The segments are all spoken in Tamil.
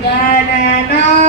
na na na.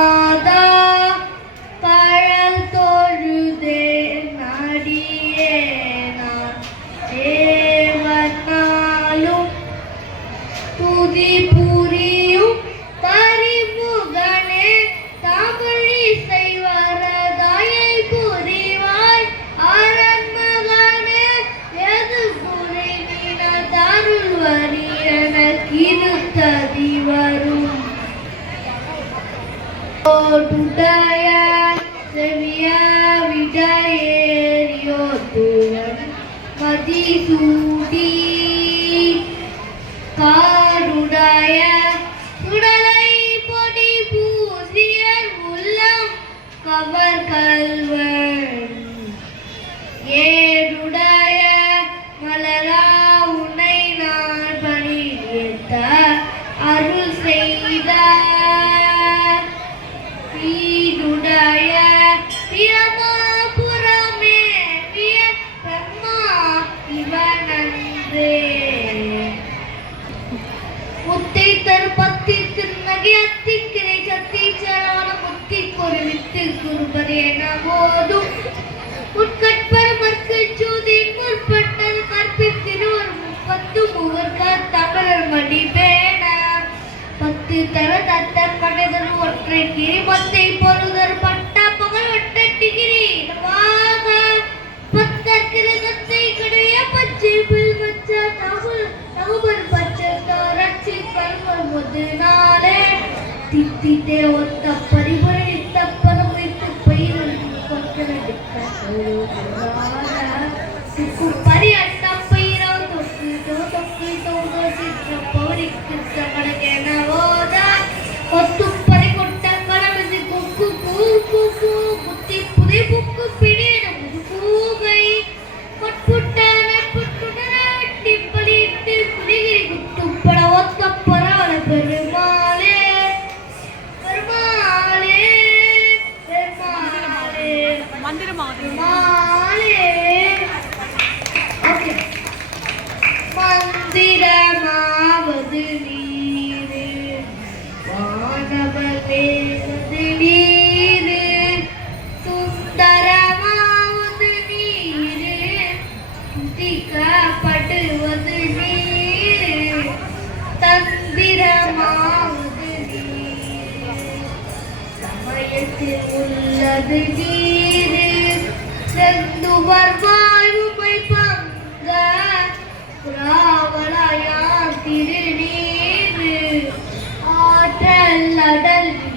Two D திருநகை அத்திக்கிரை சத்தி முத்தி கொரு குருபரே நமோதும் உட்கட்பரமற்கு சூதி முற்பட்டது கற்பித்திருவர் முப்பத்து மூவர்க்க தமிழர் மடி பேண பத்து தர தத்தர் படைதர் ஒற்றை கிரி பொருதர் பட்ட பகல் வட்ட டிகிரி பத்தர் கிரகத்தை கடைய பச்சை பில் பச்ச தகுபர் ಚಿಕ್ಕನ್ನು ಮುದಿನಾಳೆ ತಿತ್ತಿತೆ ಒತ್ತ ಪರಿಬಳಿ உள்ளது நீரு. செந்துவர் வாழ்வுமை பங்க புறாவலாயார்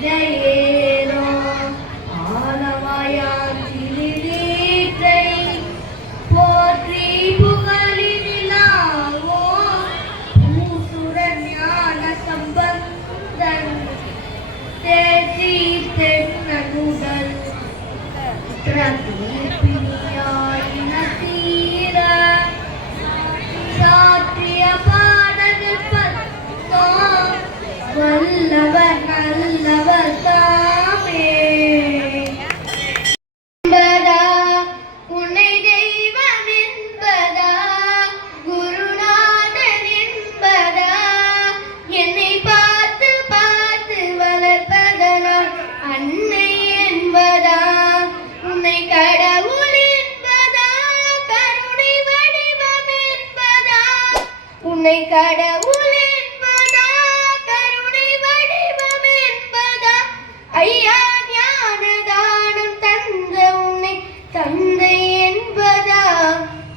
அடல் விடையேறோ ஆலவாயார் திருநீற்றை போற்றி புகழினிலாவோ பூசுர ஞான சம்பந்தன் தேற்றி தென்னனுடல் உன்னை கடவுள் என்பதா? கருணை வடிவம் என்பதா? ஐயா ஞான தானம் தந்த உன்னை தந்தை என்பதா?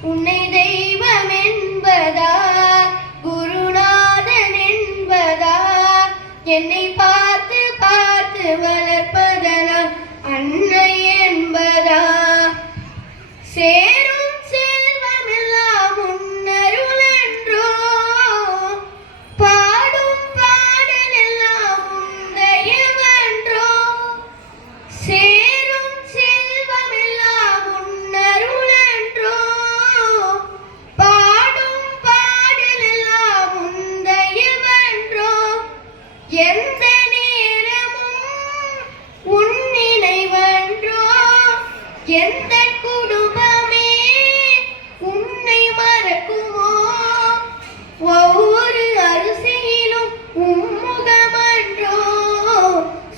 உன்னை தெய்வம் என்பதா? குருநாதன் என்பதா? என்னை பார்த்து பார்த்து வளர்ப்ப எந்த குடும்பமே உன்னை மறக்குமோ? ஒவ்வொரு அரிசியிலும் உம்முகமன்றோ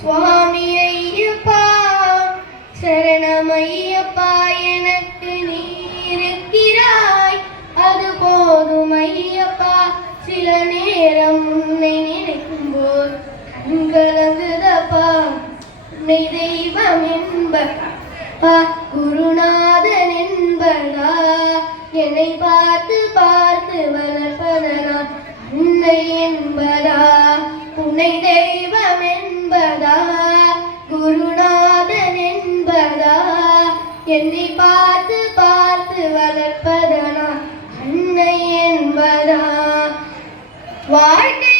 சுவாமி ஐயப்பா சரணமையப்பா எனக்கு நீருக்கிறாய் அது போதும் ஐயப்பா சில நேரம் உன்னை நினைக்கும் போது கண்கலங்குதப்பா. உன்னை தெய்வம் என்பப்பா குருநாதன் என்பனா என்னை பார்த்து பார்த்து வளர்ப்பதனா? அன்னை என்பதா? உன்னை தெய்வம் என்பதா? குருநாதன் என்பதா? என்னை பார்த்து பார்த்து வளர்ப்பதனா? அன்னை என்பதா? வாழ்க்கை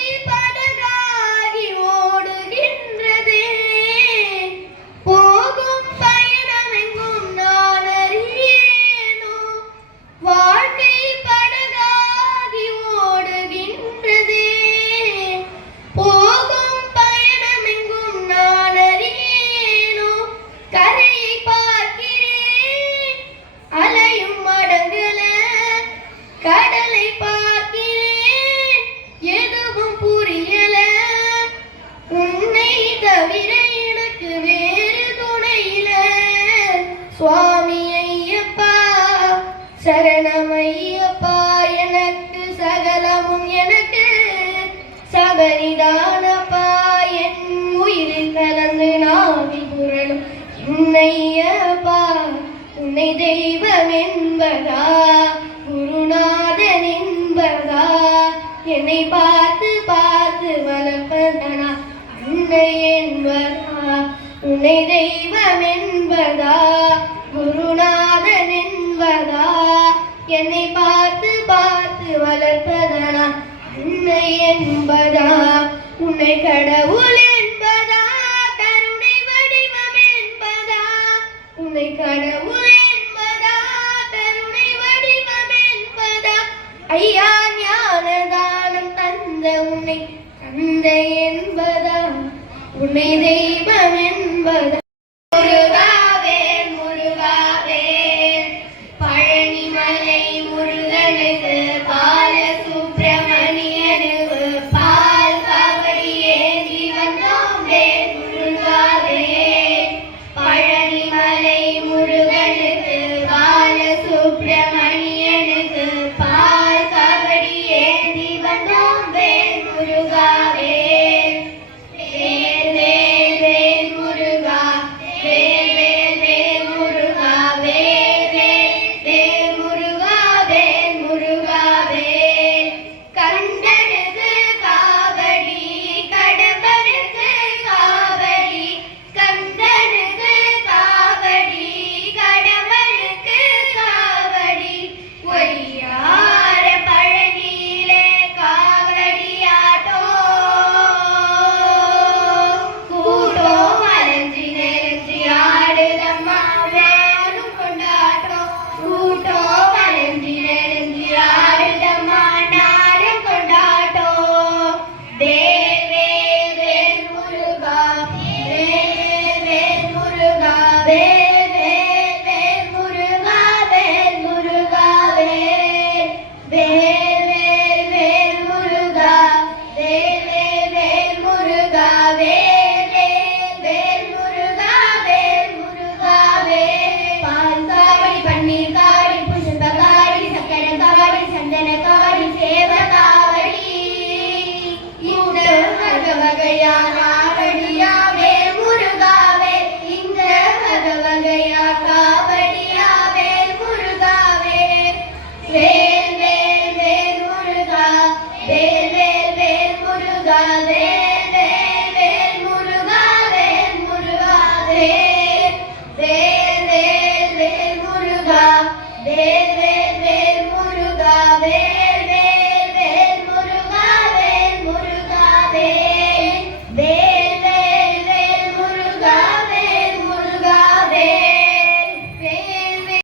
சுவாமி ஐயப்பா சரணம் ஐயப்பா எனக்கு சகலமும் எனக்கு. சபரிதானப்பா என் உயிரில் கலந்து நாவி புரளும் என்னையப்பா உன்னை தெய்வம் என்பதா? குருநாதன் என்பதா? என்னை பார்த்து பார்த்து வளர்ப்பதனா? அன்னை என்பதா? உன்னை தெய்வம் என்பதா? குருநாதன் என்பதா? என்னை பார்த்து பார்த்து வளர்ப்பதனா? அன்னை என்பதா? உன்னை கடவுள் என்பதா? கருணை வடிவம் என்பதா? உன்னை கடவுள் என்பதா? கருணை வடிவம் என்பதா? ஐயா ஞானதானம் தந்த உன்னை தந்தை என்பதா? உன்னை தெய்வம் என்பதா?